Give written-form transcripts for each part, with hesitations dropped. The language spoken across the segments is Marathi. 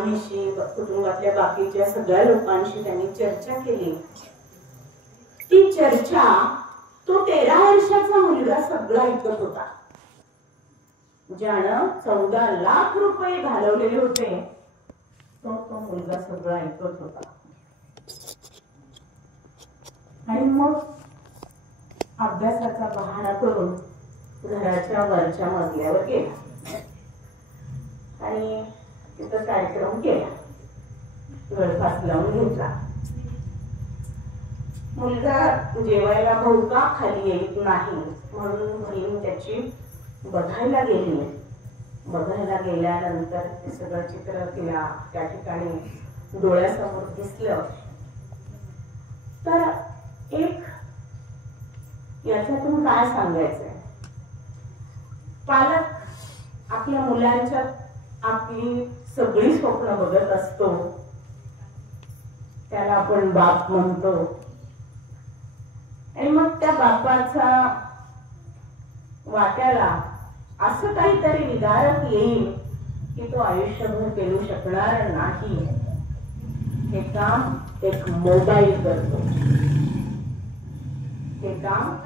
आईशी कुटुंबातल्या बाकीच्या सगळ्या लोकांशी त्यांनी चर्चा केली। ती चर्चा तो 13 वर्षाचा मुलगा सगळा ऐकत होता, ज्यानं 14 लाख रुपये घालवलेले होते, तो मुलगा सगळा ऐकत होता। आणि मग अभ्यासाचा बहाणा करून घराच्या वरच्या मजल्यावर गेला आणि तिथं कार्यक्रम केला, गळफास लावून घेतला। मुलगा जेवायला बहुका खाली येत नाही म्हणून बहीण त्याची बघायला गेली। बघायला गेल्यानंतर ते सगळं चित्र तिला त्या ठिकाणी डोळ्यासमोर दिसलं। तर एक याच्यातून काय सांगायचंय, पालक आपल्या मुलांच्या आपली सगळी स्वप्न बघत असतो, त्याला आपण बाप म्हणतो। आणि मग त्या बापाचा वाट्याला असं काहीतरी विदारक येईल की तो आयुष्यभर पेलू शकणार नाही। हे काम एक मोबाईल करतो, हे काम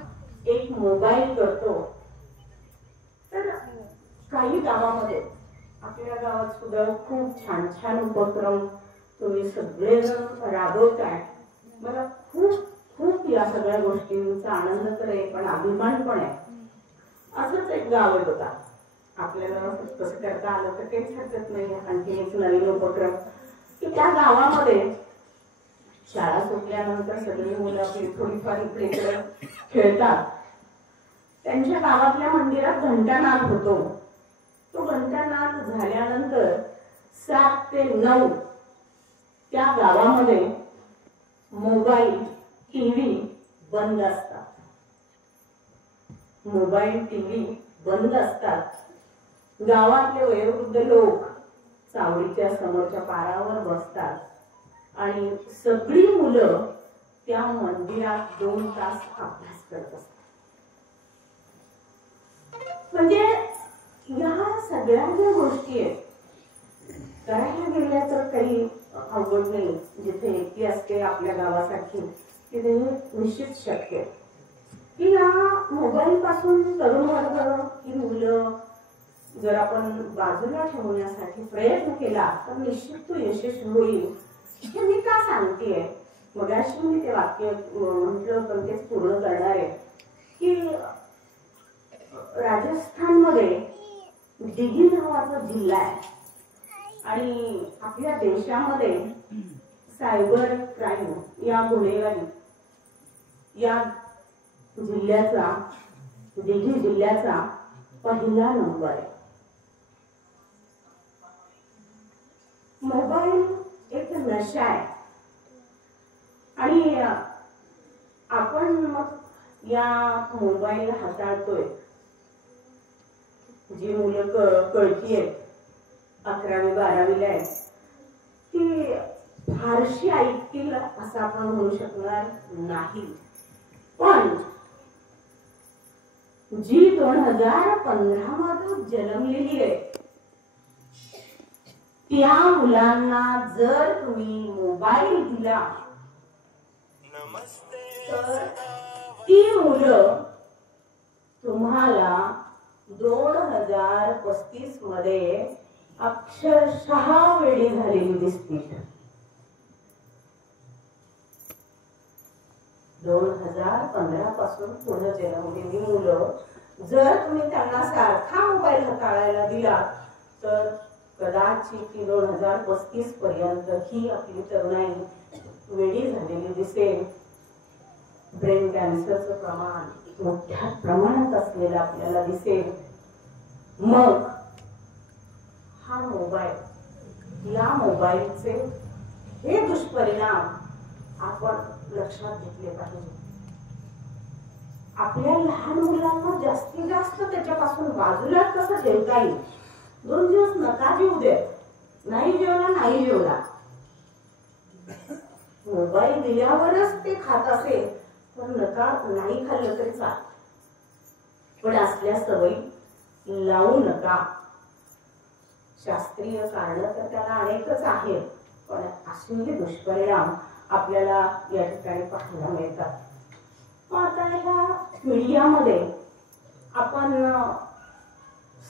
एक मोबाईल करतो। तर काही गावामध्ये, आपल्या गावात सुद्धा खूप छान छान उपक्रम तुम्ही सगळेजण राबवताय। मला खूप खूप या सगळ्या गोष्टींचा आनंद तर आहे, पण अभिमान पण आहे। असंच एक गाव आहे बघा, आपल्याला कसं करता आलं तर काहीच हरकत नाही। आणखी एक नवीन उपक्रम की त्या गावामध्ये शाळा सुटल्यानंतर सगळी मुलं आपली थोडीफार इकडे खेळतात। त्यांच्या गावातल्या मंदिरात घंटानाद होतो। तो घंटानाद झाल्यानंतर 7 ते 9 त्या गावामध्ये मोबाईल टीव्ही बंद असतात, मोबाईल टीव्ही बंद असतात। गावातले वयोवृद्ध लोक चावडीच्या समोरच्या पारावर बसतात आणि सगळी मुलं त्या मंदिरात 2 तास अभ्यास करत असतात। म्हणजे या सगळ्या ज्या गोष्टी आहेत, करायला गेल्या तर काही अवघड नाही। जिथे एकटी असते आपल्या गावासाठी तिथे निश्चित शक्य आहे की या मोबाईल पासून तरुण वर्ग ही मुलं जर आपण बाजूला ठेवण्यासाठी प्रयत्न केला तर निश्चित तो यशस्वी होईल। हे मी का सांगतेय, मगाशी मी ते वाक्य म्हटलं होतं तेच पूर्ण करणार आहे की राजस्थान मध्ये दिघी नावाचा जिल्हा आहे आणि आपल्या देशामध्ये सायबर क्राईम या गुन्हेगारी या जिल्ह्याचा, दिघी जिल्ह्याचा पहिला नंबर आहे। मोबाईल एक नशा आहे आणि आपण मग या मोबाईल हाताळतोय। जी मुलं कळती आहेत, 11वी 12वीला आहेत, ती फारशी ऐकतील असं आपण म्हणू शकणार नाही। पण जी 2015 मध्ये जन्मलेली आहे त्या मुलांना जर तुम्ही मोबाईल दिला तर ती मुलं तुम्हाला 2035 मध्ये अक्षरशः वेडी झालेली दिसतील। 2015 पासून पुढे जन्मलेली मुलं जर तुम्ही त्यांना सारखा मोबाईल हाताळायला दिला तर कदाचित 2035 पर्यंत ही आपली तरुणाई वेडी झालेली दिसेल। ब्रेन कॅन्सरचं प्रमाण मोठ्या प्रमाणात असलेलं आपल्याला दिसेल। मग हा मोबाईल, या मोबाईलचे हे दुष्परिणाम आपण लक्षात घेतले पाहिजे। आपल्या लहान मुलांना जास्तीत जास्त त्याच्यापासून बाजूला कसं ठेवता येईल। 2 दिवस नका जेवू दे, नाही जेवला नाही जेवला, मोबाईल दिल्यावरच ते खात असेल तर नका, नाही खाल्लं तरी चाल, पण असल्या सवयी लावू नका। शास्त्रीय कारण तर त्याला अनेकच आहेत, पण असेही दुष्परिणाम आपल्याला या ठिकाणी पाहायला मिळतात. मग आता ह्या मीडियामध्ये आपण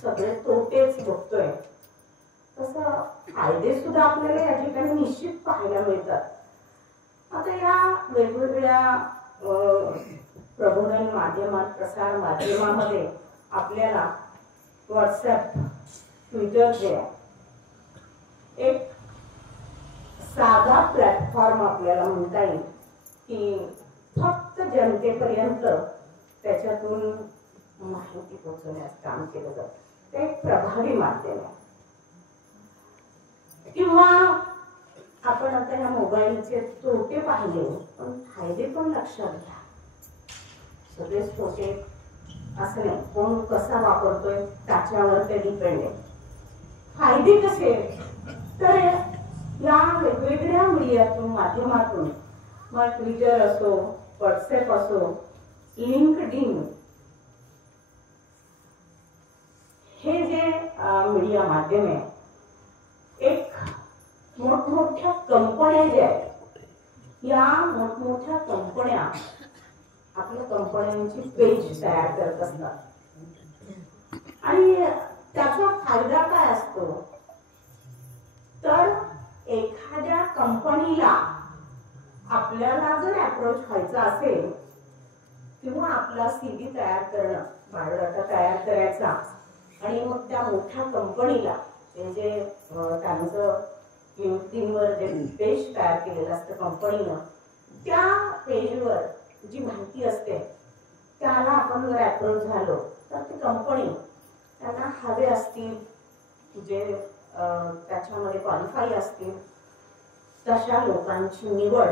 सगळे तोटेच बघतोय, तसं फायदे सुद्धा आपल्याला या ठिकाणी निश्चित पाहायला मिळतात. आता या वेगवेगळ्या प्रबोधन माध्यमात, प्रसार माध्यमामध्ये आपल्याला व्हॉट्सअप, ट्विटर जे एक साधा प्लॅटफॉर्म आपल्याला म्हणता येईल की फक्त जनतेपर्यंत त्याच्यातून माहिती पोहोचवण्याचं काम केलं जातं. ते एक प्रभावी माध्यम आहे. किंवा आपण आता या मोबाईलचे तोटे पाहिले, पण फायदे पण लक्षात घ्या. सगळेच तोटे असं नाही, कोण कसा वापरतोय त्याच्यावर ते डिपेंड आहे. फायदे कसे तर या वेगवेगळ्या मीडियातून, माध्यमातून, मग ट्विटर असो, व्हॉट्सअप असो, लिंक्डइन, हे जे मीडिया माध्यम आहे, एक मोठमोठ्या कंपन्या ज्या आहेत, या मोठमोठ्या कंपन्या आपल्या कंपन्यांची पेज तयार करत असतात. आणि त्याचा फायदा काय असतो तर एखाद्या कंपनीला आपल्याला जर अप्रोच व्हायचा असेल किंवा आपला CV तयार करणं, बायोडाटा तयार करायचा, आणि मग त्या मोठ्या कंपनीला म्हणजे त्यांचं लिंक्डइनवर जे पेज तयार केलेलं असतं कंपनीनं, त्या पेजवर जी माहिती असते त्याला आपण जर अप्रोच झालो तर ती कंपनी त्यांना हवे असतील, जे त्याच्यामध्ये क्वालिफाय असतील, तशा लोकांची निवड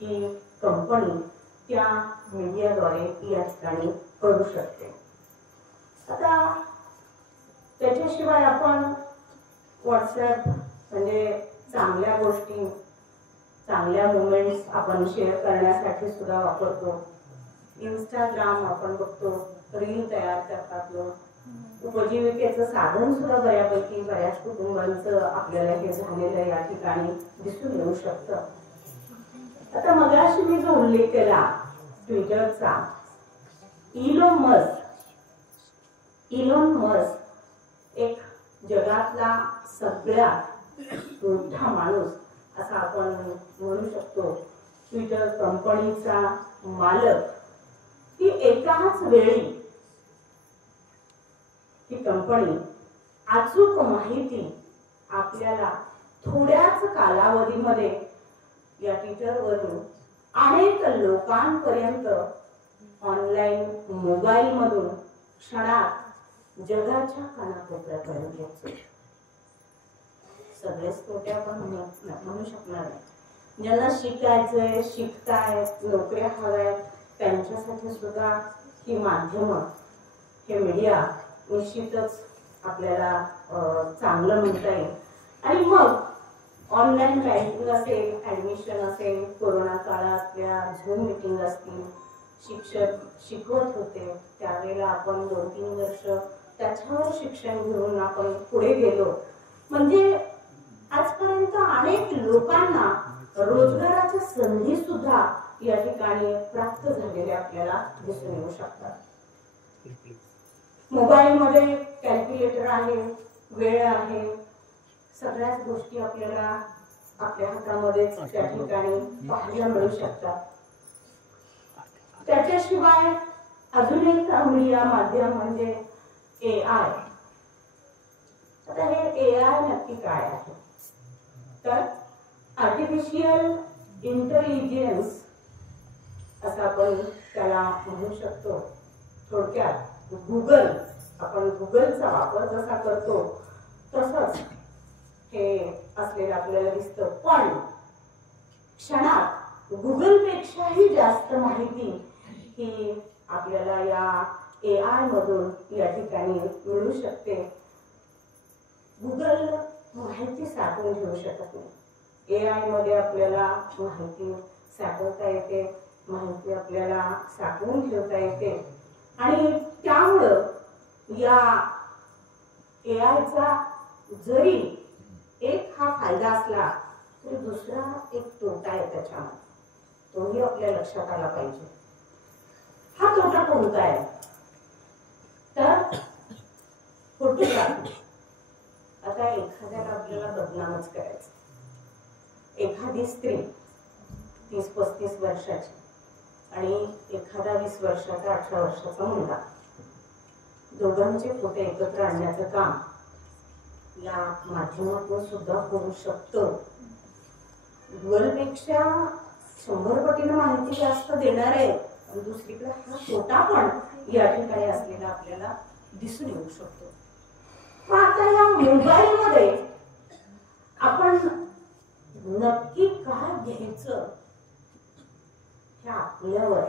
ही कंपनी त्या मीडियाद्वारे या ठिकाणी करू शकते. आता त्याच्याशिवाय आपण व्हॉट्सअप म्हणजे चांगल्या गोष्टी, चांगल्या मुवमेंट्स आपण शेअर करण्यासाठी सुद्धा वापरतो. इंस्टाग्राम आपण बघतो, रील तयार करतात लोक. उपजीविकेचं साधन सुद्धा बऱ्यापैकी बऱ्याच कुटुंबांचं आपल्याला हे झालेलं या ठिकाणी दिसून येऊ शकतं. आता मगाशी मी जो उल्लेख केला ट्विटरचा, इलॉन मस्क एक जगातला सगळ्यात मोठा माणूस असा आपण म्हणू शकतो. ट्विटर कंपनीचा मालक, ही एकाच वेळी ही कंपनी अचूक माहिती आपल्याला थोड्याच कालावधीमध्ये या ट्विटरवरून अनेक लोकांपर्यंत ऑनलाईन मोबाईल मधून क्षणात जगाच्या कानाकोपऱ्यापर्यंत पोहोचतो. सगळेच तोटे आपण म्हणू शकणार नाही. ज्यांना शिकायचंय, शिकतायत, नोकऱ्या हव्यात, त्यांच्यासाठी सुद्धा ही माध्यमं, हे मीडिया निश्चितच आपल्याला चांगलं म्हणता येईल. आणि मग ऑनलाईन बँकिंग असेल, ऍडमिशन असेल, कोरोना काळातल्या झूम मीटिंग असतील, शिक्षक शिकवत होते त्यावेळेला आपण 2-3 वर्ष त्याच्यावर शिक्षण घेऊन आपण पुढे गेलो. म्हणजे आजपर्यंत अनेक लोकांना रोजगाराच्या संधी सुद्धा या ठिकाणी प्राप्त झालेल्या आपल्याला दिसून येऊ शकतात. मोबाईलमध्ये कॅल्क्युलेटर आहे, वेळ आहे, सगळ्याच गोष्टी आपल्याला आपल्या हातामध्ये त्या ठिकाणी पाहायला मिळू शकतात. त्याच्याशिवाय अजून एक मीडिया माध्यम म्हणजे AI. आता हे AI नक्की काय आहे तर आर्टिफिशियल इंटेलिजन्स असं आपण त्याला म्हणू शकतो. थोडक्यात गुगल, आपण गुगलचा वापर जसा करतो तसंच हे असलेलं आपल्याला दिसतं. पण क्षणात गुगलपेक्षाही जास्त माहिती ही आपल्याला या AI मधून या ठिकाणी मिळू शकते. गुगल माहिती साठवून ठेवू शकत नाही. AI मध्ये आपल्याला माहिती साठवता येते, माहिती आपल्याला साठवून ठेवता येते. आणि त्यामुळं या AIचा जरी एक हा फायदा असला तरी दुसरा एक तोटा आहे त्याच्यामध्ये, तोही आपल्या लक्षात आला पाहिजे. हा तोटा कोणता आहे तर फोटोग्राफी. आता एखाद्याला आपल्याला बदनामच करायचं, एखादी स्त्री 30-35 वर्षाची आणि एखादा 20 वर्षाचा 18 वर्षाचा मुलगा, दोघांचे फोटो एकत्र आणण्याचं काम या माध्यमातून सुद्धा होऊ शकतं. गुगलपेक्षा 100 पटीने माहिती जास्त देणार आहे आणि दुसरीकडे हा तोटा पण या ठिकाणी असलेला आपल्याला दिसून येऊ शकतो. मग आता या मोबाईल मध्ये आपण नक्की काय घ्यायचं हे आपल्यावर.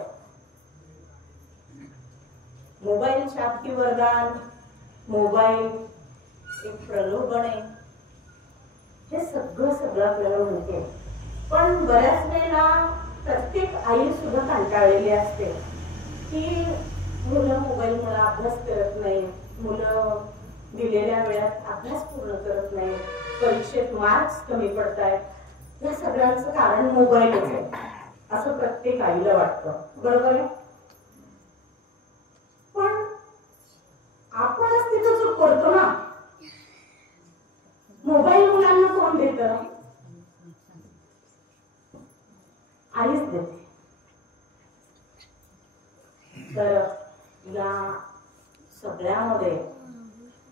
मोबाईल शाब्दी वरदान, मोबाईल एक प्रलोभन आहे, हे सगळं आपल्याला माहिती आहे. पण बऱ्याच वेळेला प्रत्येक आई सुद्धा कंटाळलेली असते की मुलं मोबाईलमुळे अभ्यास करत नाही, मुलं दिलेल्या वेळात अभ्यास पूर्ण करत नाही, परीक्षेत मार्क्स कमी पडतायत. या सगळ्यांचं कारण मोबाईलच आहे असं प्रत्येक आईला वाटतं, बरोबर आहे. पण आपणच तिथं चूक करतो ना. मोबाईल मुलांना कोण देतं? आईच देते. तर या सगळ्यामध्ये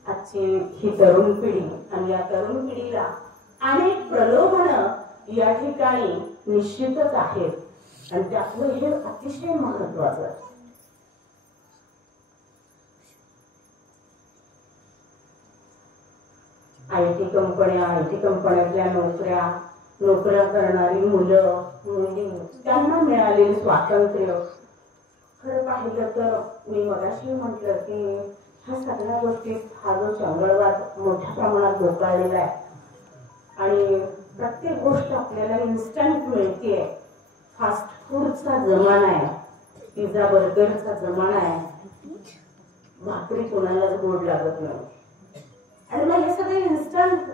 आजची ही तरुण पिढी आणि या तरुण पिढीला अनेक प्रलोभनं या ठिकाणी निश्चितच आहेत आणि त्यातलं हे अतिशय महत्वाचं आहे. आयटी कंपन्यातल्या नोकऱ्या करणारी मुलं मुली, त्यांना मिळालेले स्वातंत्र्य. खरं पाहिलं तर मी मगाशी म्हटलं की ह्या सगळ्या गोष्टीत हा जो चंगळवाद मोठ्या प्रमाणात धोकाळलेला आहे आणि प्रत्येक गोष्ट आपल्याला इन्स्टंट मिळतेय. फास्ट फूडचा जमाना आहे, पिझ्झा बर्गरचा जमाना आहे, भाकरी कोणालाच गोड लागत नाही. आणि मग हे सगळे इन्स्टंट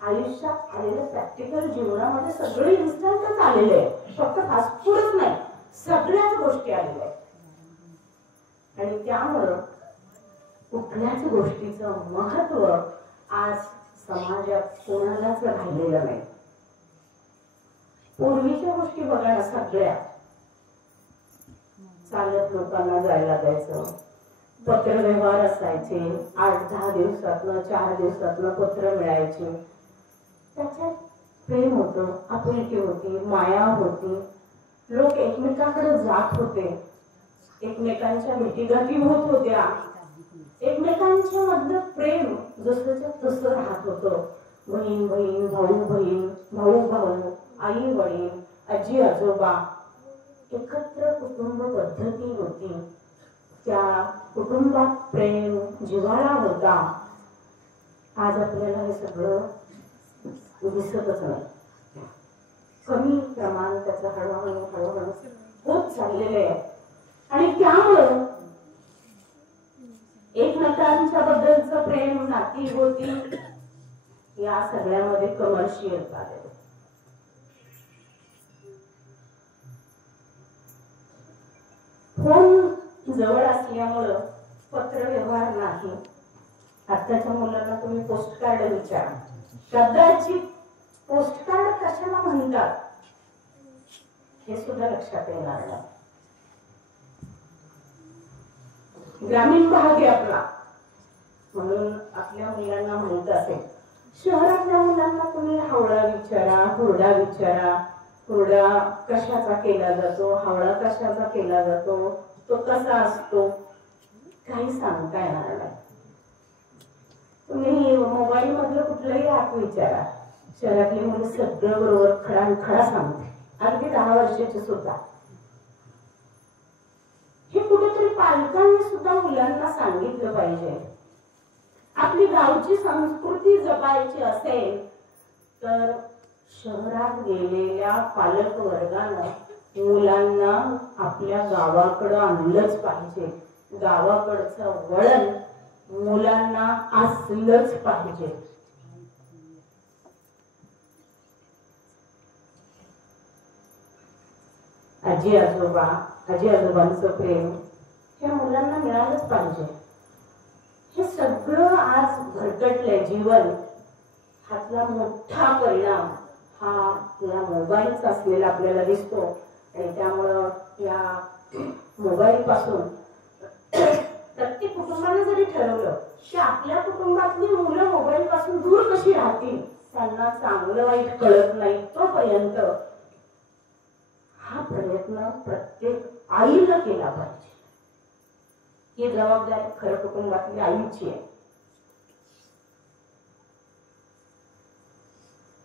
आयुष्यात आलेलं प्रॅक्टिकल जीवनामध्ये सगळं इन्स्टंटच आलेलं आहे. फक्त फास्ट फूडच नाही, सगळ्याच गोष्टी आलेल्या आहेत. आणि त्यामुळं कुठल्याच गोष्टीचं महत्व आज समाजात कोणालाच राहिलेलं नाही. पूर्वीच्या गोष्टी बघा ना, सगळ्या चालत लोकांना जायला जायचं, पत्र व्यवहार असायचे, 8-10 दिवसातनं 4 दिवसातनं पत्र मिळायचे. त्याच्यात प्रेम होतं, आपुलकी होती, माया होती. लोक एकमेकांकडे जात होते, एकमेकांच्या भेटीगाठी होत होत्या, एकमेकांच्या मधलं प्रेम जसंच्या तसं राहत होतं. बहीण बहीण, भाऊ बहीण, भाऊ भाऊ, आई वडील, आजी आजोबा, एकत्र कुटुंब पद्धती होती. त्या कुटुंबात प्रेम जिव्हाळा होता. आज आपल्याला हे सगळं दिसतच नाही. कमी प्रमाण त्याचं हळूहळू होत चाललेलं आहे. आणि त्यामुळं एकमेकांच्या बद्दलचं प्रेम, नाती होती, या सगळ्यामध्ये कमर्शियल झाले. फोन जवळ असल्यामुळं पत्र व्यवहार नाही. आताच्या मुलांना तुम्ही पोस्ट कार्ड विचारा, कदाचित पोस्ट कार्ड कशाला म्हणतात हे सुद्धा लक्षात येणार नाही. ग्रामीण भाग आहे आपला, म्हणून आपल्या मुलांना माहित असेल. शहरातल्या मुलांना तुम्ही हावळा विचारा, हुरडा विचारा. हुरडा कशाचा केला जातो, हावळा कशाचा केला जातो, तो कसा असतो, काही सांगता येणार नाही. तुम्ही मोबाईल मधलं कुठलंही ऍप विचारा, शहरातली मुलं सगळं बरोबर खडा सांगते, अगदी 10 वर्षाची सुद्धा. हे कुठेतरी पालकांनी सुद्धा मुलांना सांगितलं पाहिजे. आपली गावची संस्कृती जपायची असेल तर शहरात गेलेल्या पालक वर्गानं मुलांना आपल्या गावाकडं आणलंच पाहिजे. गावाकडचं वळण मुलांना असलंच पाहिजे. आजी आजोबांचं प्रेम ह्या मुलांना मिळालंच पाहिजे. हे सगळं आज भरकटलंय जीवन. ह्यातला मोठा परिणाम हा या मोबाईलचा असलेला आपल्याला दिसतो. आणि त्यामुळं या मोबाईल पासून प्रत्येक कुटुंबाने जरी ठरवलं की आपल्या कुटुंबातली मुलं मोबाईल पासून दूर कशी राहतील, त्यांना चांगलं वाईट कळत नाही तोपर्यंत हा प्रयत्न प्रत्येक आईला केला पाहिजे. ही जबाबदारी खरं कुटुंबातली आईची आहे.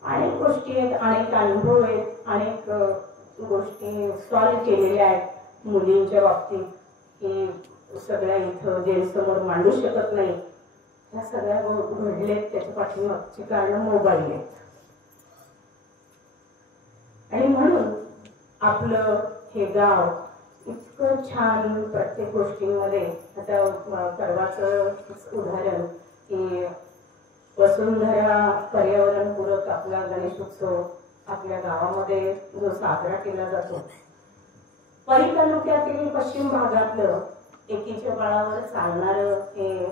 अनेक गोष्टी आहेत, अनेक अनुभव आहेत, अनेक गोष्टी सॉल्व्ह केलेल्या आहेत मुलींच्या बाबतीत की सगळ्या इथं जेंट्ससमोर मांडू शकत नाही. ह्या सगळ्या घडलेत त्याच्या पाठीमागची कारण मोबाईल आहेत. आणि म्हणून आपलं हे गाव इतकं छान प्रत्येक गोष्टींमध्ये. आता परवाचं उदाहरण की वसुंधरा पर्यावरणपूरक आपला गणेशोत्सव आपल्या गावामध्ये जो साजरा केला जातो, परी तालुक्यातील पश्चिम भागातलं एकीच्या बळावर चालणारं हे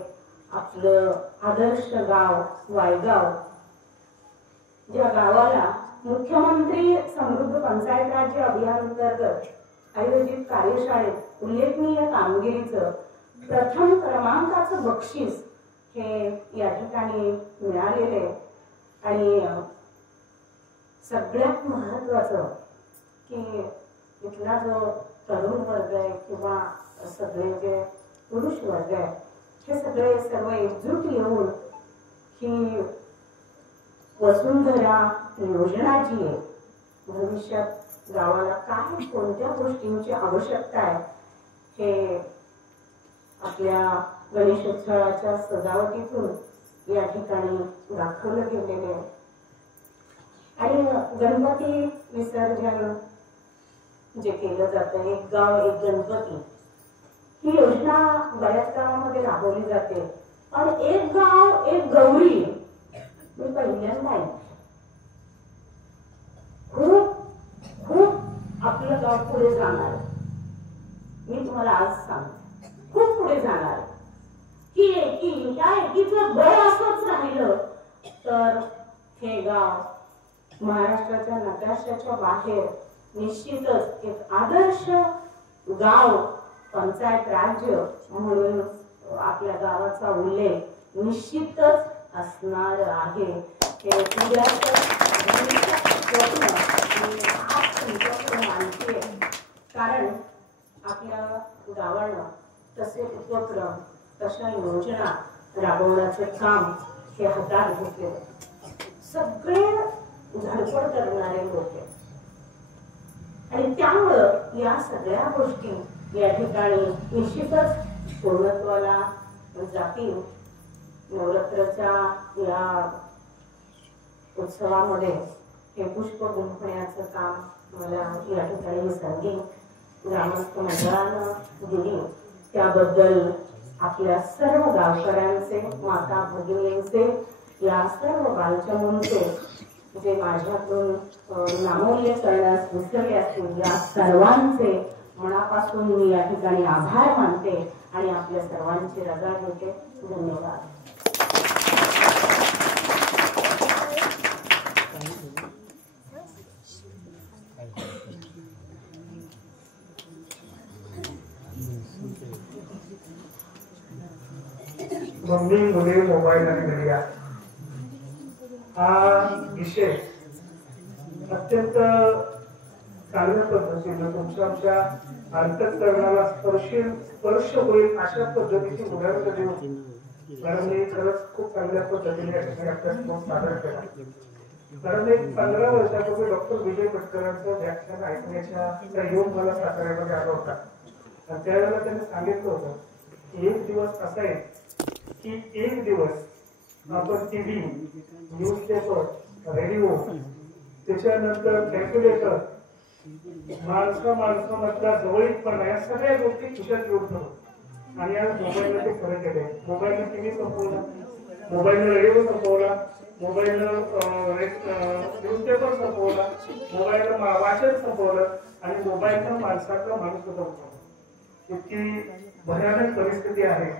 आपलं आदर्श गाव वायगाव, ज्या गावाला मुख्यमंत्री समृद्ध पंचायत राज्य अभियानांतर्गत आयोजित कार्यशाळेत उल्लेखनीय कामगिरीचं प्रथम क्रमांकाचं बक्षीस हे या ठिकाणी मिळालेले. आणि सगळ्यात महत्वाचं की इथला जो तरुण वर्ग आहे किंवा सगळे जे पुरुष वर्ग आहे हे सगळे सर्व एकजूट येऊन ही वसुंधरा योजना जी आहे, भविष्यात गावाला काय कोणत्या गोष्टींची आवश्यकता आहे हे आपल्या गणेशोत्सवाच्या सजावटीतून या ठिकाणी दाखवलं गेलेले आहे. आणि गणपती विसर्जन जे केलं जातं, एक गाव एक गणपती, ही योजना बऱ्याच गावामध्ये राबवली जाते. पण एक गाव एक गौरी मी पहिल्यांदा आहे. खूप खूप आपलं गाव पुढे जाणार. मी तुम्हाला आज सांगते, खूप पुढे जाणार. की या एकीचं बळ असंच राहिलं तर हे गाव महाराष्ट्राच्या नकाशाच्या बाहेर निश्चितच एक आदर्श गाव पंचायत राज्य म्हणून आपल्या गावाचा उल्लेख निश्चितच असणार आहे. हे मानते. कारण आपल्या गावानं तसे उपक्रम तशा योजना राबवण्याचे काम हे हातात घेतले. सगळे धडपड करणारे लोक आणि त्यामुळं या सगळ्या गोष्टी या ठिकाणी निश्चितच पूर्णत्वाला जातील. नवरात्राच्या या उत्सवामध्ये हे पुष्प गुंफण्याचं काम मला या ठिकाणी ही संधी ग्रामस्थ मंडळानं दिली. त्याबद्दल आपल्या सर्व गावकऱ्यांचे, माता भगिनींचे, या सर्व बालचमूंचे जे माझ्याकडून नामोल्लेख करण्यास विसरले असतील या सर्वांचे मनापासून मी या ठिकाणी आभार मानते आणि आपल्या सर्वांची रजा घेते. धन्यवाद. मम्मी मुले मोबाईल आणि मीडिया हा विषय अत्यंत चांगल्या पद्धतीने तुमच्या आमच्या अंतःकरणाला स्पर्श होईल अशा पद्धतीची उदाहरणं देऊन मॅडमने खरंच खूप चांगल्या पद्धतीने या ठिकाणी आपल्याला सादर केला. कारण एक 15 वर्षापूर्वी डॉक्टर विजय भटकरांचं व्याख्यान ऐकण्याचा योग मला साताऱ्यामध्ये आला होता. आणि त्यावेळेला त्यांनी सांगितलं होतं की एक दिवस असा आहे की एक दिवस आपण टीव्ही, न्यूजपेपर, रेडिओ, त्याच्यानंतर कॅल्क्युलेटर, माणसामधला जवळीकपणा या सगळ्या गोष्टी खिशात घेऊन ठेवतो. आणि आज मोबाईलला ते फरक केले. मोबाईलने टीव्ही संपवला, मोबाईलने रेडिओ संपवला, मोबाईलनं न्यूजपेपर संपवला, मोबाईलनं वाचन संपवलं आणि मोबाईलनं माणसाचा माणूस संपवलं. इतकी भयानक परिस्थिती आहे.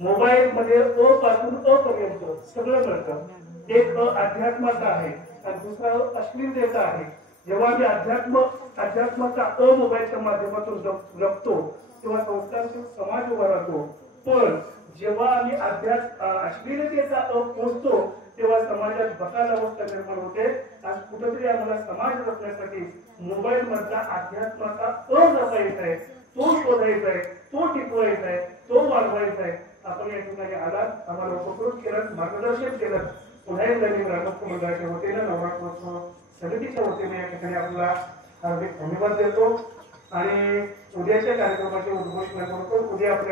मोबाईल मध्ये अ पासून अ पर्यंत सगळं मिळतं. एक अध्यात्माचा आहे आणि दुसरा अश्लीलतेचा आहे. जेव्हा आम्ही अध्यात्माचा अ मोबाईलच्या माध्यमातून जगतो तेव्हा संस्कारशील समाज उभा राहतो. पण जेव्हा आम्ही अश्लीलतेचा अ पोचतो तेव्हा समाजात बकाल अवस्था निर्माण होते. आज कुठेतरी आम्हाला समाज रचण्यासाठी मोबाईल मधला अध्यात्माचा अ जपायचा आहे, तो शोधायचा आहे, तो टिकवायचा आहे, तो वाढवायचा आहे. आपण या ठिकाणी आलात, आम्हाला उपकृत केलं, मार्गदर्शन केलं. पुन्हा एकदा मी ग्रामस्थ मंडळाच्या वतीने नवरात्रोत्सव समितीच्या वतीने या ठिकाणी आपल्याला हार्दिक धन्यवाद देतो आणि उद्याच्या कार्यक्रमाचे उद्घोषणा करतो. उद्या आपल्या